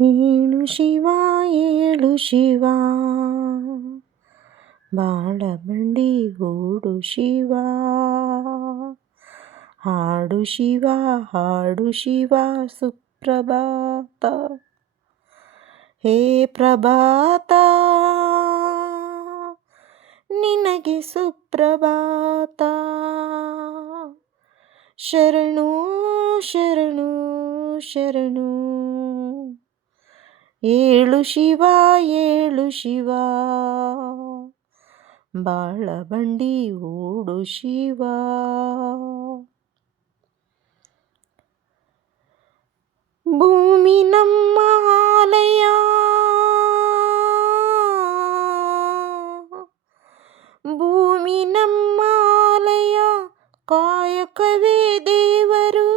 ಏಳು ಶಿವ ಏಳು ಶಿವ ಬಾಳಬಂಡಿ ಹೂಡು ಶಿವ, ಹಾಡು ಶಿವ ಹಾಡು ಶಿವ ಸುಪ್ರಭಾತ. ಹೇ ಪ್ರಭಾತ ನಿನಗೆ ಸುಪ್ರಭಾತ. ಶರಣು ಶರಣು ಶರಣು ಏಳು ಶಿವ ಏಳು ಶಿವ ಬಾಳಬಂಡಿ ಹೂಡು ಶಿವ. ಭೂಮಿ ನಮ್ಮ ಆಲಯ, ಭೂಮಿ ನಮ್ಮ ಆಲಯ, ಕಾಯಕವೇ ದೇವರು,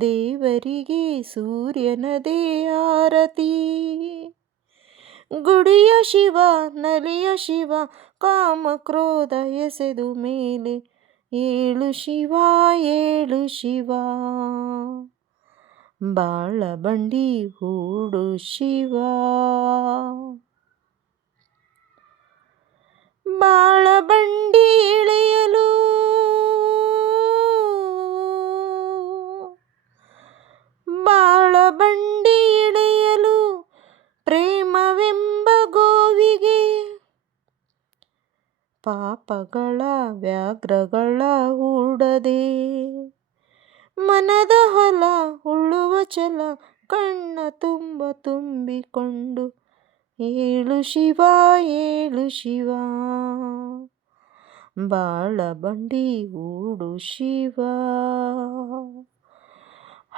ದೇವರಿಗೆ ಸೂರ್ಯನದೇ ಆರತಿ. ಗುಡಿಯ ಶಿವ ನಲಿಯ ಶಿವ, ಕಾಮ ಕ್ರೋಧ ಎಸೆದು ಮೇಲೆ, ಏಳು ಶಿವ ಏಳು ಶಿವ ಬಾಳಬಂಡಿ ಹೂಡು ಶಿವ. ಬಾಳಬಂಡಿ ಇಳಿಯಲು ಬಾಳಬಂಡಿ ಇಳಿಯಲು ಪ್ರೇಮವೆಂಬ ಗೋವಿಗೆ, ಪಾಪಗಳ ವ್ಯಾಘ್ರಗಳ ಹೂಡದೆ, ಮನದ ಹೊಲ ಉಳುವ ಛಲ ಕಣ್ಣ ತುಂಬ ತುಂಬಿಕೊಂಡು, ಏಳು ಶಿವ ಏಳು ಶಿವ ಬಾಳಬಂಡಿ ಹೂಡು ಶಿವ.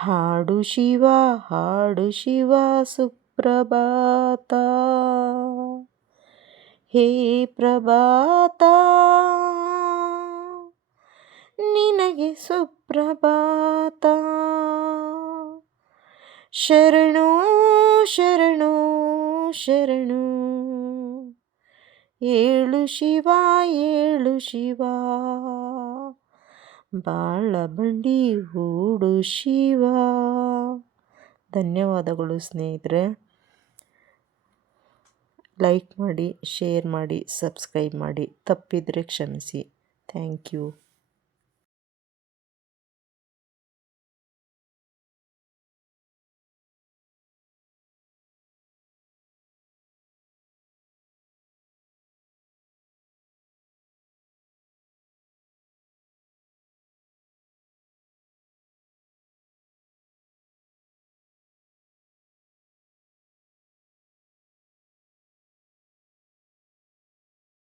ಹಾಡು ಶಿವ ಹಾಡು ಶಿವ ಸುಪ್ರಭಾತ. ಹೇ ಪ್ರಭಾತ ನಿನಗೆ ಸುಪ್ರಭಾತ. ಶರಣು ಶರಣು ಶರಣು ಏಳು ಶಿವ ಏಳು ಶಿವ ಬಾಳಬಂಡಿ ಹೂಡು ಶಿವ. ಧನ್ಯವಾದಗಳು ಸ್ನೇಹಿತರೆ. ಲೈಕ್ ಮಾಡಿ, ಶೇರ್ ಮಾಡಿ, ಸಬ್ಸ್ಕ್ರೈಬ್ ಮಾಡಿ. ತಪ್ಪಿದರೆ ಕ್ಷಮಿಸಿ. Thank you.